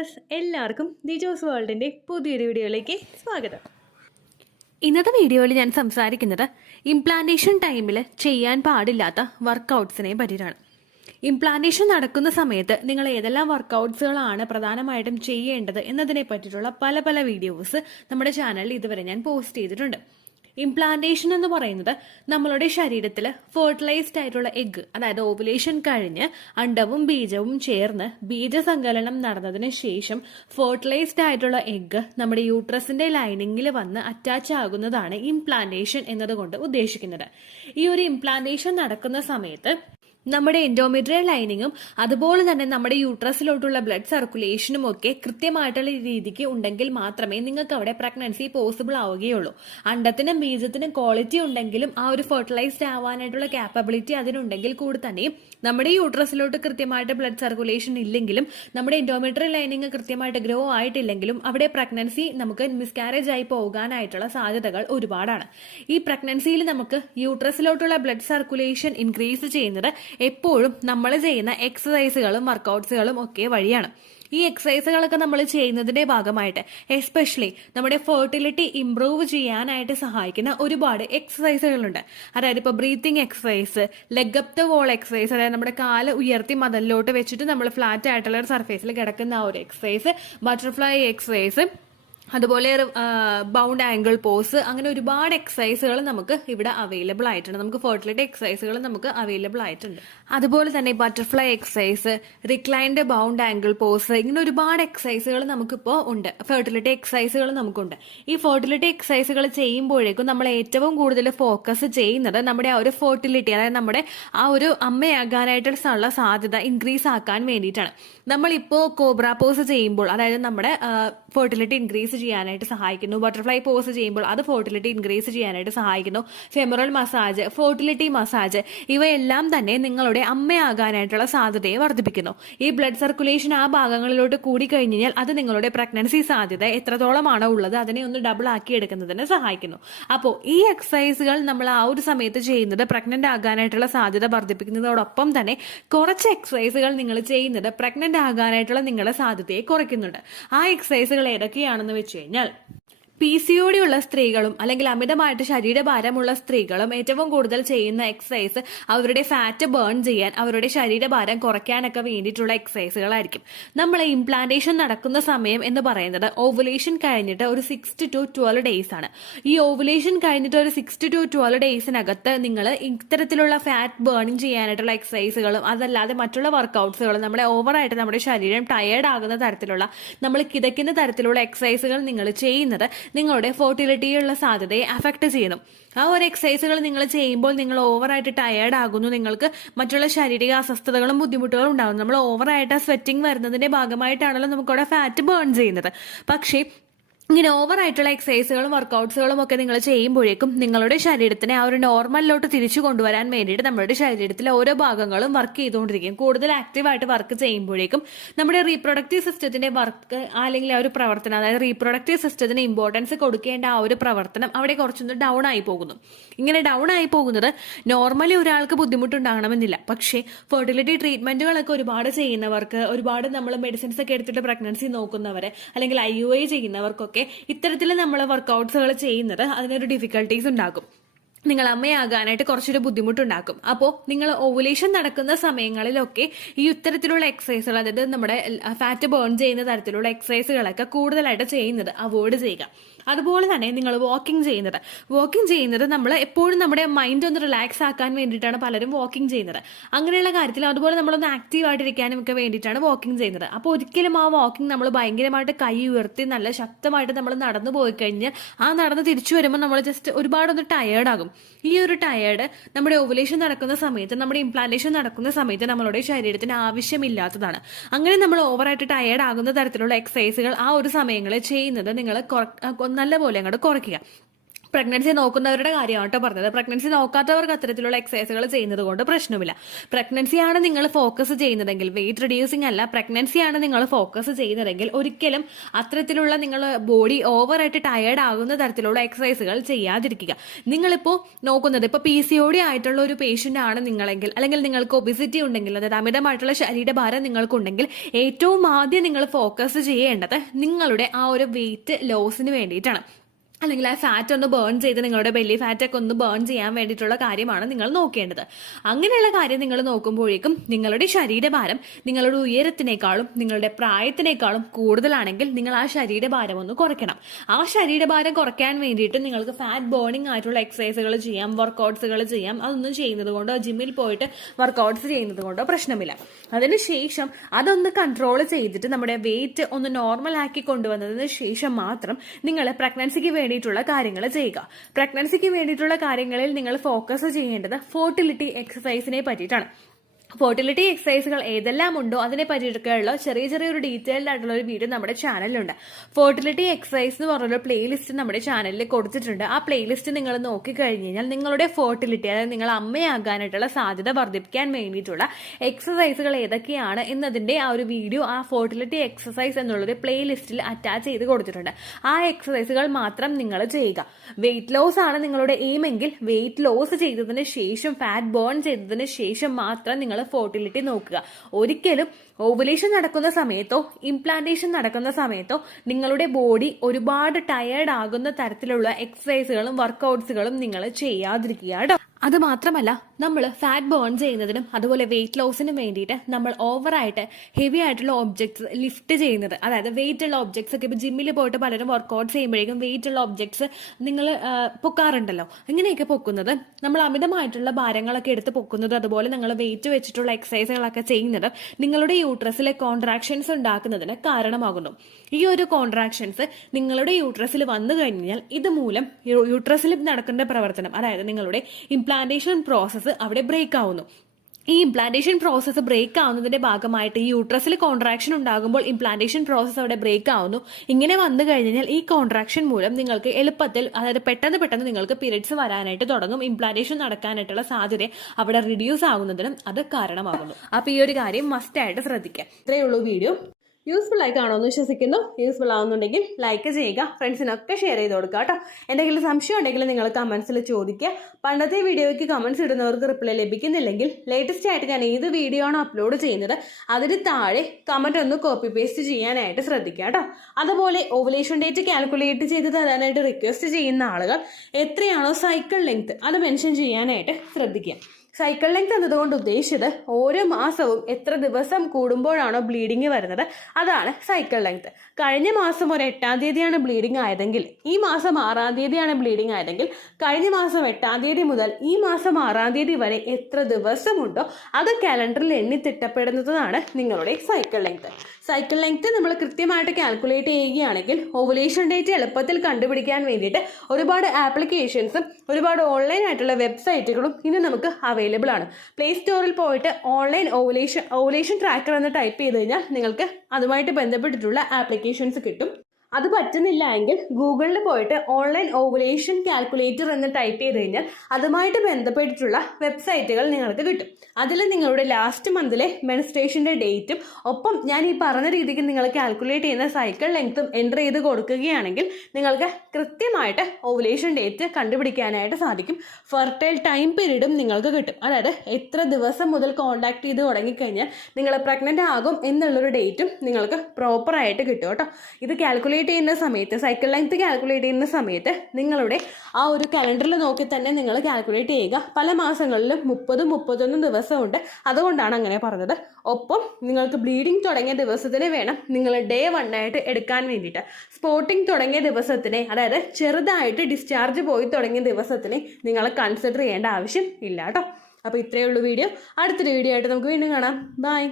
Viewers, എല്ലാവർക്കും ദിജോസ് വേൾഡിൻ്റെ പുതിയൊരു വീഡിയോയിലേക്ക് സ്വാഗതം. ഇന്നത്തെ വീഡിയോയിൽ ഞാൻ സംസാരിക്കുന്നത് ഇംപ്ലാന്റേഷൻ ടൈമിൽ ചെയ്യാൻ പാടില്ലാത്ത വർക്കൗട്ട്സിനെ പറ്റിയിട്ടാണ്. ഇംപ്ലാന്റേഷൻ നടക്കുന്ന സമയത്ത് നിങ്ങൾ ഏതെല്ലാം വർക്കൗട്ട്സുകളാണ് പ്രധാനമായിട്ടും ചെയ്യേണ്ടത് എന്നതിനെ പറ്റിയിട്ടുള്ള പല വീഡിയോസ് നമ്മുടെ ചാനലിൽ ഇതുവരെ ഞാൻ പോസ്റ്റ് ചെയ്തിട്ടുണ്ട്. ഇംപ്ലാന്റേഷൻ എന്ന് പറയുന്നത് നമ്മളുടെ ശരീരത്തിൽ ഫെർട്ടിലൈസ്ഡ് ആയിട്ടുള്ള എഗ്ഗ്, അതായത് ഓവുലേഷൻ കഴിഞ്ഞ് അണ്ടവും ബീജവും ചേർന്ന് ബീജസങ്കലനം നടന്നതിന് ശേഷം ഫെർട്ടിലൈസ്ഡ് ആയിട്ടുള്ള എഗ്ഗ് നമ്മുടെ യൂട്രസിന്റെ ലൈനിങ്ങിൽ വന്ന് അറ്റാച്ച് ആകുന്നതാണ് ഇംപ്ലാന്റേഷൻ എന്നതുകൊണ്ട് ഉദ്ദേശിക്കുന്നത്. ഈ ഒരു ഇംപ്ലാന്റേഷൻ നടക്കുന്ന സമയത്ത് നമ്മുടെ എൻഡോമെട്രിയൽ ലൈനിങ്ങും അതുപോലെ തന്നെ നമ്മുടെ യൂട്രസിലോട്ടുള്ള ബ്ലഡ് സർക്കുലേഷനും ഒക്കെ കൃത്യമായിട്ടുള്ള രീതിക്ക് ഉണ്ടെങ്കിൽ മാത്രമേ നിങ്ങൾക്ക് അവിടെ പ്രഗ്നൻസി പോസിബിൾ ആവുകയുള്ളൂ. അണ്ടത്തിനും ബീജത്തിനും ക്വാളിറ്റി ഉണ്ടെങ്കിലും ആ ഒരു ഫെർട്ടിലൈസ്ഡ് ആവാനായിട്ടുള്ള കാപ്പബിലിറ്റി അതിനുണ്ടെങ്കിൽ കൂടി തന്നെയും നമ്മുടെ യൂട്രസിലോട്ട് കൃത്യമായിട്ട് ബ്ലഡ് സർക്കുലേഷൻ ഇല്ലെങ്കിലും നമ്മുടെ എൻഡോമെട്രിയൽ ലൈനിങ് കൃത്യമായിട്ട് ഗ്രോ ആയിട്ടില്ലെങ്കിലും അവിടെ പ്രഗ്നൻസി നമുക്ക് മിസ്കാരേജ് ആയി പോകാനായിട്ടുള്ള സാധ്യതകൾ ഒരുപാടാണ്. ഈ പ്രഗ്നൻസിയിൽ നമുക്ക് യൂട്രസിലോട്ടുള്ള ബ്ലഡ് സർക്കുലേഷൻ ഇൻക്രീസ് ചെയ്യുന്നത് എപ്പോഴും നമ്മൾ ചെയ്യുന്ന എക്സസൈസുകളും വർക്കൗട്ട്സുകളും ഒക്കെ വഴിയാണ്. ഈ എക്സസൈസുകളൊക്കെ നമ്മൾ ചെയ്യുന്നതിന്റെ ഭാഗമായിട്ട് എസ്പെഷ്യലി നമ്മുടെ ഫെർട്ടിലിറ്റി ഇംപ്രൂവ് ചെയ്യാനായിട്ട് സഹായിക്കുന്ന ഒരുപാട് എക്സസൈസുകളുണ്ട്. അതായത് ഇപ്പോൾ breathing exercise, leg up the wall exercise, അതായത് നമ്മുടെ കാല് ഉയർത്തി മതിലിലോട്ട് വെച്ചിട്ട് നമ്മൾ ഫ്ലാറ്റ് ആയിട്ടുള്ള ഒരു സർഫേസിൽ കിടക്കുന്ന ആ ഒരു എക്സസൈസ്, ബട്ടർഫ്ലൈ എക്സസൈസ്, അതുപോലെ ബൗണ്ട് ആംഗിൾ പോസ്, അങ്ങനെ ഒരുപാട് എക്സസൈസുകൾ നമുക്ക് ഇവിടെ അവൈലബിൾ ആയിട്ടുണ്ട്. നമുക്ക് ഫെർട്ടിലിറ്റി എക്സസൈസുകൾ നമുക്ക് അവൈലബിൾ ആയിട്ടുണ്ട്. അതുപോലെ തന്നെ butterfly exercise, reclined bound angle pose, ഇങ്ങനെ ഒരുപാട് എക്സസൈസുകൾ നമുക്കിപ്പോൾ ഉണ്ട്. ഫെർട്ടിലിറ്റി എക്സസൈസുകൾ നമുക്കുണ്ട്. ഈ ഫെർട്ടിലിറ്റി എക്സസൈസുകൾ ചെയ്യുമ്പോഴേക്കും നമ്മൾ ഏറ്റവും കൂടുതൽ ഫോക്കസ് ചെയ്യുന്നത് നമ്മുടെ ആ ഒരു ഫെർട്ടിലിറ്റി, അതായത് നമ്മുടെ ആ ഒരു അമ്മയാകാനായിട്ടുള്ള സാധ്യത ഇൻക്രീസ് ആക്കാൻ വേണ്ടിയിട്ടാണ്. നമ്മളിപ്പോൾ കോബ്ര പോസ് ചെയ്യുമ്പോൾ, അതായത് നമ്മുടെ ഫെർട്ടിലിറ്റി ഇൻക്രീസ് ചെയ്യാനായിട്ട് സഹായിക്കുന്നു. ബട്ടർഫ്ലൈ പോസ് ചെയ്യുമ്പോൾ അത് ഫെർട്ടിലിറ്റി ഇൻക്രീസ് ചെയ്യാനായിട്ട് സഹായിക്കുന്നു. ഫെമറൽ മസാജ്, ഫെർട്ടിലിറ്റി മസാജ്, ഇവയെല്ലാം തന്നെ നിങ്ങളുടെ അമ്മയാകാനായിട്ടുള്ള സാധ്യതയെ വർദ്ധിപ്പിക്കുന്നു. ഈ ബ്ലഡ് സർക്കുലേഷൻ ആ ഭാഗങ്ങളിലോട്ട് കൂടി കഴിഞ്ഞാൽ അത് നിങ്ങളുടെ പ്രഗ്നൻസി സാധ്യത എത്രത്തോളമാണോ ഉള്ളത് അതിനെ ഒന്ന് ഡബിൾ ആക്കി എടുക്കുന്നതിന് സഹായിക്കുന്നു. അപ്പോൾ ഈ എക്സസൈസുകൾ നമ്മൾ ആ ഒരു സമയത്ത് ചെയ്യുന്നത് പ്രഗ്നന്റ് ആകാനായിട്ടുള്ള സാധ്യത വർദ്ധിപ്പിക്കുന്നതോടൊപ്പം തന്നെ കുറച്ച് എക്സസൈസുകൾ നിങ്ങൾ ചെയ്യുന്നത് പ്രഗ്നന്റ് ആകാനായിട്ടുള്ള നിങ്ങളുടെ സാധ്യതയെ കുറയ്ക്കുന്നുണ്ട്. ആ എക്സസൈസുകൾ ഏതൊക്കെയാണെന്ന് വെച്ച് കഴിഞ്ഞാൽ, PCOD ഉള്ള സ്ത്രീകളും അല്ലെങ്കിൽ അമിതമായിട്ട് ശരീരഭാരമുള്ള സ്ത്രീകളും ഏറ്റവും കൂടുതൽ ചെയ്യുന്ന എക്സസൈസ് അവരുടെ ഫാറ്റ് ബേൺ ചെയ്യാൻ, അവരുടെ ശരീരഭാരം കുറയ്ക്കാനൊക്കെ വേണ്ടിയിട്ടുള്ള എക്സസൈസുകളായിരിക്കും. നമ്മൾ ഇംപ്ലാന്റേഷൻ നടക്കുന്ന സമയം എന്ന് പറയുന്നത് ഓവുലേഷൻ കഴിഞ്ഞിട്ട് ഒരു 6 to 12 ഡേയ്സ് ആണ്. ഈ ഓവുലേഷൻ കഴിഞ്ഞിട്ട് ഒരു 6 to 12 ഡേയ്സിനകത്ത് നിങ്ങൾ ഇത്തരത്തിലുള്ള ഫാറ്റ് ബേണിംഗ് ചെയ്യാനായിട്ടുള്ള എക്സസൈസുകളും അതല്ലാതെ മറ്റുള്ള വർക്കൗട്ട്സുകളും നമ്മളെ ഓവറായിട്ട് നമ്മുടെ ശരീരം ടയേർഡ് ആകുന്ന തരത്തിലുള്ള, നമ്മൾ കിതയ്ക്കുന്ന തരത്തിലുള്ള എക്സസൈസുകൾ നിങ്ങൾ ചെയ്യുന്നത് നിങ്ങളുടെ ഫെർട്ടിലിറ്റിയുള്ള സാധ്യതയെ അഫക്ട് ചെയ്യുന്നു. ആ ഒരു എക്സസൈസുകൾ നിങ്ങൾ ചെയ്യുമ്പോൾ നിങ്ങൾ ഓവറായിട്ട് ടയേർഡ് ആകുന്നു, നിങ്ങൾക്ക് മറ്റുള്ള ശാരീരിക അസ്വസ്ഥതകളും ബുദ്ധിമുട്ടുകളും ഉണ്ടാകുന്നു. നമ്മൾ ഓവറായിട്ട് സ്വെറ്റിംഗ് വരുന്നതിന്റെ ഭാഗമായിട്ടാണല്ലോ നമുക്കവിടെ ഫാറ്റ് ബേൺ ചെയ്യുന്നത്. പക്ഷേ ഇങ്ങനെ ഓവറായിട്ടുള്ള എക്സസൈസുകളും വർക്കൗട്ട്സുകളും ഒക്കെ നിങ്ങൾ ചെയ്യുമ്പോഴേക്കും നിങ്ങളുടെ ശരീരത്തിനെ ആ ഒരു നോർമലിലോട്ട് തിരിച്ചു കൊണ്ടുവരാൻ വേണ്ടിയിട്ട് നമ്മുടെ ശരീരത്തിലെ ഓരോ ഭാഗങ്ങളും വർക്ക് ചെയ്തുകൊണ്ടിരിക്കും. കൂടുതൽ ആക്റ്റീവായിട്ട് വർക്ക് ചെയ്യുമ്പോഴേക്കും നമ്മുടെ റീപ്രൊഡക്റ്റീവ് സിസ്റ്റത്തിന്റെ വർക്ക് അല്ലെങ്കിൽ ആ ഒരു പ്രവർത്തനം, അതായത് റീപ്രൊഡക്റ്റീവ് സിസ്റ്റത്തിന് ഇമ്പോർട്ടൻസ് കൊടുക്കേണ്ട ആ ഒരു പ്രവർത്തനം അവിടെ കുറച്ചൊന്ന് ഡൗൺ ആയി പോകുന്നു. ഇങ്ങനെ ഡൗൺ ആയി പോകുന്നത് നോർമലി ഒരാൾക്ക് ബുദ്ധിമുട്ടുണ്ടാകണമെന്നില്ല. പക്ഷേ ഫെർട്ടിലിറ്റി ട്രീറ്റ്മെന്റുകളൊക്കെ ഒരുപാട് ചെയ്യുന്നവർക്ക്, ഒരുപാട് നമ്മൾ മെഡിസിൻസ് ഒക്കെ എടുത്തിട്ട് പ്രഗ്നൻസി നോക്കുന്നവര് അല്ലെങ്കിൽ IUI ചെയ്യുന്നവർക്കൊക്കെ ഇത്തരത്തിൽ നമ്മൾ വർക്കൗട്ട്സുകൾ ചെയ്യുന്നത് അതിനൊരു ഡിഫിക്കൽട്ടീസ് ഉണ്ടാക്കും. നിങ്ങൾ അമ്മയാകാനായിട്ട് കുറച്ചൊരു ബുദ്ധിമുട്ടുണ്ടാക്കും. അപ്പോൾ നിങ്ങൾ ഓവുലേഷൻ നടക്കുന്ന സമയങ്ങളിലൊക്കെ ഈ ഇത്തരത്തിലുള്ള എക്സസൈസുകൾ, അതായത് നമ്മുടെ ഫാറ്റ് ബേൺ ചെയ്യുന്ന തരത്തിലുള്ള എക്സസൈസുകളൊക്കെ കൂടുതലായിട്ട് ചെയ്യുന്നത് അവോയ്ഡ് ചെയ്യുക. അതുപോലെ തന്നെ നിങ്ങൾ വാക്കിംഗ് ചെയ്യുന്നത് നമ്മൾ എപ്പോഴും നമ്മുടെ മൈൻഡ് ഒന്ന് റിലാക്സ് ആക്കാൻ വേണ്ടിയിട്ടാണ് പലരും വാക്കിംഗ് ചെയ്യുന്നത്. അങ്ങനെയുള്ള കാര്യത്തിൽ അതുപോലെ നമ്മളൊന്ന് ആക്റ്റീവ് ആയിട്ടിരിക്കാനും ഒക്കെ വേണ്ടിയിട്ടാണ് വാക്കിംഗ് ചെയ്യുന്നത്. അപ്പോൾ ഒരിക്കലും ആ വാക്കിംഗ് നമ്മൾ ഭയങ്കരമായിട്ട് കൈ ഉയർത്തി നല്ല ശക്തമായിട്ട് നമ്മൾ നടന്നു പോയി കഴിഞ്ഞാൽ ആ നടന്ന് തിരിച്ചു വരുമ്പോൾ നമ്മൾ ജസ്റ്റ് ഒരുപാടൊന്ന് ടയേർഡ് ആകും. ഈ ഒരു ടയേർഡ് നമ്മുടെ ഓവുലേഷൻ നടക്കുന്ന സമയത്ത്, നമ്മുടെ ഇംപ്ലാന്റേഷൻ നടക്കുന്ന സമയത്ത് നമ്മളുടെ ശരീരത്തിന് ആവശ്യമില്ലാത്തതാണ്. അങ്ങനെ നമ്മൾ ഓവറായിട്ട് ടയേർഡ് ആകുന്ന തരത്തിലുള്ള എക്സസൈസുകൾ ആ ഒരു സമയങ്ങളിൽ ചെയ്യുന്നത് നിങ്ങൾ നല്ലപോലെ അങ്ങോട്ട് കുറയ്ക്കുക. പ്രഗ്നൻസി നോക്കുന്നവരുടെ കാര്യമാണ് കേട്ടോ പറഞ്ഞത്. പ്രഗ്നൻസി നോക്കാത്തവർക്ക് അത്തരത്തിലുള്ള എക്സസൈസുകൾ ചെയ്യുന്നത് കൊണ്ട് പ്രശ്നമില്ല. പ്രഗ്നൻസിയാണ് നിങ്ങൾ ഫോക്കസ് ചെയ്യുന്നതെങ്കിൽ, വെയിറ്റ് റിഡ്യൂസിംഗ് അല്ല, പ്രഗ്നൻസിയാണ് നിങ്ങൾ ഫോക്കസ് ചെയ്യുന്നതെങ്കിൽ ഒരിക്കലും അത്തരത്തിലുള്ള നിങ്ങൾ ബോഡി ഓവറായിട്ട് ടയേർഡ് ആകുന്ന തരത്തിലുള്ള എക്സസൈസുകൾ ചെയ്യാതിരിക്കുക. നിങ്ങളിപ്പോൾ നോക്കുന്നത് ഇപ്പോൾ PCOD ആയിട്ടുള്ള ഒരു പേഷ്യന്റ് ആണ് നിങ്ങളെങ്കിൽ, അല്ലെങ്കിൽ നിങ്ങൾക്ക് ഒബിസിറ്റി ഉണ്ടെങ്കിൽ, അതായത് അമിതമായിട്ടുള്ള ശരീരഭാരം നിങ്ങൾക്കുണ്ടെങ്കിൽ, ഏറ്റവും ആദ്യം നിങ്ങൾ ഫോക്കസ് ചെയ്യേണ്ടത് നിങ്ങളുടെ ആ ഒരു വെയിറ്റ് ലോസിന് വേണ്ടിയിട്ടാണ്. അല്ലെങ്കിൽ ആ ഫാറ്റ് ഒന്ന് ബേൺ ചെയ്ത് നിങ്ങളുടെ ബെല്ലി ഫാറ്റൊക്കെ ഒന്ന് ബേൺ ചെയ്യാൻ വേണ്ടിയിട്ടുള്ള കാര്യമാണ് നിങ്ങൾ നോക്കേണ്ടത്. അങ്ങനെയുള്ള കാര്യം നിങ്ങൾ നോക്കുമ്പോഴേക്കും നിങ്ങളുടെ ശരീരഭാരം നിങ്ങളുടെ ഉയരത്തിനേക്കാളും നിങ്ങളുടെ പ്രായത്തിനേക്കാളും കൂടുതലാണെങ്കിൽ നിങ്ങൾ ആ ശരീരഭാരം ഒന്ന് കുറയ്ക്കണം. ആ ശരീരഭാരം കുറയ്ക്കാൻ വേണ്ടിയിട്ട് നിങ്ങൾക്ക് ഫാറ്റ് ബേണിംഗ് ആയിട്ടുള്ള എക്സസൈസുകൾ ചെയ്യാം, വർക്കൗട്ട്സുകൾ ചെയ്യാം. അതൊന്നും ചെയ്യുന്നത് കൊണ്ടോ ജിമ്മിൽ പോയിട്ട് വർക്കൗട്ട്സ് ചെയ്യുന്നത് കൊണ്ടോ പ്രശ്നമില്ല. അതിനുശേഷം അതൊന്ന് കൺട്രോൾ ചെയ്തിട്ട് നമ്മുടെ വെയിറ്റ് ഒന്ന് നോർമൽ ആക്കി കൊണ്ടുവന്നതിന് ശേഷം മാത്രം നിങ്ങൾ പ്രഗ്നൻസിക്ക് വേണ്ടിയിട്ടുള്ള കാര്യങ്ങൾ ചെയ്യുക. പ്രഗ്നൻസിക്ക് വേണ്ടിയിട്ടുള്ള കാര്യങ്ങളിൽ നിങ്ങൾ ഫോക്കസ് ചെയ്യേണ്ടത് ഫെർട്ടിലിറ്റി എക്സസൈസിനെ പറ്റിയിട്ടാണ്. ഫെർട്ടിലിറ്റി എക്സസൈസുകൾ ഏതെല്ലാം ഉണ്ടോ അതിനെ പറ്റിയിട്ടുള്ള ചെറിയൊരു ഡീറ്റെയിൽഡ് ആയിട്ടുള്ള ഒരു വീഡിയോ നമ്മുടെ ചാനലിലുണ്ട്. ഫെർട്ടിലിറ്റി എക്സസൈസ് എന്ന് പറഞ്ഞൊരു പ്ലേലിസ്റ്റ് നമ്മുടെ ചാനലിൽ കൊടുത്തിട്ടുണ്ട്. ആ പ്ലേലിസ്റ്റ് നിങ്ങൾ നോക്കിക്കഴിഞ്ഞ് കഴിഞ്ഞാൽ നിങ്ങളുടെ ഫെർട്ടിലിറ്റി, അതായത് നിങ്ങൾ അമ്മയാകാനായിട്ടുള്ള സാധ്യത വർദ്ധിപ്പിക്കാൻ വേണ്ടിയിട്ടുള്ള എക്സസൈസുകൾ ഏതൊക്കെയാണ് എന്നതിന്റെ ആ ഒരു വീഡിയോ ആ ഫെർട്ടിലിറ്റി എക്സസൈസ് എന്നുള്ളൊരു പ്ലേലിസ്റ്റിൽ അറ്റാച്ച് ചെയ്ത് കൊടുത്തിട്ടുണ്ട്. ആ എക്സസൈസുകൾ മാത്രം നിങ്ങൾ ചെയ്യുക. വെയിറ്റ് ലോസ് ആണ് നിങ്ങളുടെ എയിമെങ്കിൽ വെയിറ്റ് ലോസ് ചെയ്തതിന് ശേഷം, ഫാറ്റ് ബേൺ ചെയ്തതിന് ശേഷം മാത്രം നിങ്ങൾ ഫെർട്ടിലിറ്റി നോക്കുക. ഒരിക്കലും ഓവുലേഷൻ നടക്കുന്ന സമയത്തോ ഇംപ്ലാന്റേഷൻ നടക്കുന്ന സമയത്തോ നിങ്ങളുടെ ബോഡി ഒരുപാട് ടയേർഡ് ആകുന്ന തരത്തിലുള്ള എക്സസൈസുകളും വർക്കൗട്ട്സുകളും നിങ്ങൾ ചെയ്യാതിരിക്കുക. അത് മാത്രമല്ല, നമ്മൾ ഫാറ്റ് ബേൺ ചെയ്യുന്നതിനും അതുപോലെ വെയിറ്റ് ലോസിനും വേണ്ടിയിട്ട് നമ്മൾ ഓവറായിട്ട് ഹെവി ആയിട്ടുള്ള ഒബ്ജക്ട്സ് ലിഫ്റ്റ് ചെയ്യുന്നത്, അതായത് വെയിറ്റ് ഉള്ള ഒബ്ജക്ട്സ് ഒക്കെ ഇപ്പോൾ ജിമ്മിൽ പോയിട്ട് പലരും വർക്കൗട്ട് ചെയ്യുമ്പോഴേക്കും വെയിറ്റ് ഉള്ള ഒബ്ജക്ട്സ് നിങ്ങൾ പൊക്കാറുണ്ടല്ലോ. ഇങ്ങനെയൊക്കെ പൊക്കുന്നത്, നമ്മൾ അമിതമായിട്ടുള്ള ഭാരങ്ങളൊക്കെ എടുത്ത് പൊക്കുന്നത്, അതുപോലെ നിങ്ങൾ വെയിറ്റ് വെച്ചിട്ടുള്ള എക്സസൈസുകളൊക്കെ ചെയ്യുന്നത് നിങ്ങളുടെ യൂട്രസിലെ കോൺട്രാക്ഷൻസ് ഉണ്ടാക്കുന്നതിന് കാരണമാകുന്നു. ഈ ഒരു കോൺട്രാക്ഷൻസ് നിങ്ങളുടെ യൂട്രസിൽ വന്നു കഴിഞ്ഞാൽ ഇതുമൂലം യൂട്രസിൽ നടക്കുന്ന പ്രവർത്തനം, അതായത് നിങ്ങളുടെ ഇംപ്ലാന്റേഷൻ പ്രോസസ്സ് അവിടെ ബ്രേക്ക് ആവുന്നു. ഈ ഇംപ്ലാന്റേഷൻ പ്രോസസ്സ് ബ്രേക്ക് ആവുന്നതിന്റെ ഭാഗമായിട്ട് ഈ യൂട്രസിൽ കോൺട്രാക്ഷൻ ഉണ്ടാകുമ്പോൾ ഇംപ്ലാന്റേഷൻ പ്രോസസ്സ് അവിടെ ബ്രേക്ക് ആവുന്നു. ഇങ്ങനെ വന്നു കഴിഞ്ഞാൽ ഈ കോൺട്രാക്ഷൻ മൂലം നിങ്ങൾക്ക് എളുപ്പത്തിൽ, അതായത് പെട്ടെന്ന് നിങ്ങൾക്ക് പീരിയഡ്സ് വരാനായിട്ട് തുടങ്ങും. ഇംപ്ലാന്റേഷൻ നടക്കാനായിട്ടുള്ള സാധ്യത അവിടെ റിഡ്യൂസ് ആകുന്നതിനും അത് കാരണമാകുന്നു. അപ്പൊ ഈ ഒരു കാര്യം മസ്റ്റ് ആയിട്ട് ശ്രദ്ധിക്കുക. ഇത്രയേ ഉള്ളൂ വീഡിയോ. യൂസ്ഫുൾ ആയി കാണുമെന്ന് വിശ്വസിക്കുന്നു. യൂസ്ഫുൾ ആവുന്നുണ്ടെങ്കിൽ ലൈക്ക് ചെയ്യുക, ഫ്രണ്ട്സിനൊക്കെ ഷെയർ ചെയ്ത് കൊടുക്കുക കേട്ടോ. എന്തെങ്കിലും സംശയം ഉണ്ടെങ്കിൽ നിങ്ങൾ കമന്റ്സിൽ ചോദിക്കുക. പണ്ടത്തെ വീഡിയോയ്ക്ക് കമന്റ്സ് ഇടുന്നവർക്ക് റിപ്ലൈ ലഭിക്കുന്നില്ലെങ്കിൽ ലേറ്റസ്റ്റ് ആയിട്ട് ഞാൻ ഏത് വീഡിയോ ആണോ അപ്ലോഡ് ചെയ്യുന്നത് അതിന് താഴെ കമന്റ് ഒന്ന് കോപ്പി പേസ്റ്റ് ചെയ്യാനായിട്ട് ശ്രദ്ധിക്കുക കേട്ടോ. അതുപോലെ ഓവുലേഷൻ ഡേറ്റ് കാൽക്കുലേറ്റ് ചെയ്ത് തരാനായിട്ട് റിക്വസ്റ്റ് ചെയ്യുന്ന ആളുകൾ എത്രയാണോ സൈക്കിൾ ലെങ്ത് അത് മെൻഷൻ ചെയ്യാനായിട്ട് ശ്രദ്ധിക്കുക. സൈക്കിൾ ലെങ്ത് എന്നതുകൊണ്ട് ഉദ്ദേശിച്ചത് ഓരോ മാസവും എത്ര ദിവസം കൂടുമ്പോഴാണോ ബ്ലീഡിങ് വരുന്നത് അതാണ് സൈക്കിൾ ലെങ്ത്. കഴിഞ്ഞ മാസം ഒരു 8-ാം തീയതിയാണ് ബ്ലീഡിങ് ആയതെങ്കിൽ ഈ മാസം 6-ാം തീയതിയാണ് ബ്ലീഡിങ് ആയതെങ്കിൽ കഴിഞ്ഞ മാസം 8-ാം തീയതി മുതൽ ഈ മാസം 6-ാം തീയതി വരെ എത്ര ദിവസമുണ്ടോ അത് കാലണ്ടറിൽ എണ്ണി തിട്ടപ്പെടുന്നതാണ് നിങ്ങളുടെ സൈക്കിൾ ലെങ്ത്. സൈക്കിൾ ലെങ്ത് നമ്മൾ കൃത്യമായിട്ട് കാൽക്കുലേറ്റ് ചെയ്യുകയാണെങ്കിൽ ഓവുലേഷൻ ഡേറ്റ് എളുപ്പത്തിൽ കണ്ടുപിടിക്കാൻ വേണ്ടിയിട്ട് ഒരുപാട് ആപ്ലിക്കേഷൻസും ഒരുപാട് ഓൺലൈൻ ആയിട്ടുള്ള വെബ്സൈറ്റുകളും ഇന്ന് നമുക്ക് അവൈലബിൾ ആണ്. പ്ലേ സ്റ്റോറിൽ പോയിട്ട് ഓൺലൈൻ ഓവുലേഷൻ ട്രാക്കർ എന്ന് ടൈപ്പ് ചെയ്ത് കഴിഞ്ഞാൽ നിങ്ങൾക്ക് അതുമായിട്ട് ബന്ധപ്പെട്ടിട്ടുള്ള ആപ്ലിക്കേഷൻസ് കിട്ടും. അത് പറ്റുന്നില്ല എങ്കിൽ ഗൂഗിളിൽ പോയിട്ട് ഓൺലൈൻ ഓവുലേഷൻ കാൽക്കുലേറ്റർ എന്ന് ടൈപ്പ് ചെയ്ത് കഴിഞ്ഞാൽ അതുമായിട്ട് ബന്ധപ്പെട്ടിട്ടുള്ള വെബ്സൈറ്റുകൾ നിങ്ങൾക്ക് കിട്ടും. അതിൽ നിങ്ങളുടെ ലാസ്റ്റ് മന്തിലെ മെൻസ്ട്രേഷൻ്റെ ഡേറ്റും ഒപ്പം ഞാൻ ഈ പറഞ്ഞ രീതിക്ക് നിങ്ങൾ കാൽക്കുലേറ്റ് ചെയ്യുന്ന സൈക്കിൾ ലെങ്ത്തും എൻ്റർ ചെയ്ത് കൊടുക്കുകയാണെങ്കിൽ നിങ്ങൾക്ക് കൃത്യമായിട്ട് ഓവുലേഷൻ ഡേറ്റ് കണ്ടുപിടിക്കാനായിട്ട് സാധിക്കും. ഫെർട്ടൈൽ ടൈം പീരീഡും നിങ്ങൾക്ക് കിട്ടും. അതായത് എത്ര ദിവസം മുതൽ കോൺടാക്ട് ചെയ്ത് തുടങ്ങിക്കഴിഞ്ഞാൽ നിങ്ങൾ പ്രഗ്നൻ്റ് ആകും എന്നുള്ളൊരു ഡേറ്റും നിങ്ങൾക്ക് പ്രോപ്പറായിട്ട് കിട്ടും കേട്ടോ. ഇത് കാൽക്കുലേറ്റ് ചെയ്യുന്ന സമയത്ത്, സൈക്കിൾ ലെങ്ത് കാൽക്കുലേറ്റ് ചെയ്യുന്ന സമയത്ത് നിങ്ങളുടെ ആ ഒരു കലണ്ടറിൽ നോക്കി തന്നെ നിങ്ങൾ കാൽക്കുലേറ്റ് ചെയ്യുക. പല മാസങ്ങളിലും 30-31 ദിവസമുണ്ട്, അതുകൊണ്ടാണ് അങ്ങനെ പറഞ്ഞത്. ഒപ്പം നിങ്ങൾക്ക് ബ്ലീഡിങ് തുടങ്ങിയ ദിവസത്തിന് വേണം നിങ്ങൾ ഡേ 1 ആയിട്ട് എടുക്കാൻ വേണ്ടിയിട്ട്. സ്പോട്ടിങ് തുടങ്ങിയ ദിവസത്തിനെ, അതായത് ചെറുതായിട്ട് ഡിസ്ചാർജ് പോയി തുടങ്ങിയ ദിവസത്തിനെ നിങ്ങൾ കൺസിഡർ ചെയ്യേണ്ട ആവശ്യം ഇല്ല കേട്ടോ. അപ്പോൾ ഇത്രയേ ഉള്ളൂ വീഡിയോ. അടുത്തൊരു വീഡിയോ ആയിട്ട് നമുക്ക് വീണ്ടും കാണാം. ബൈ.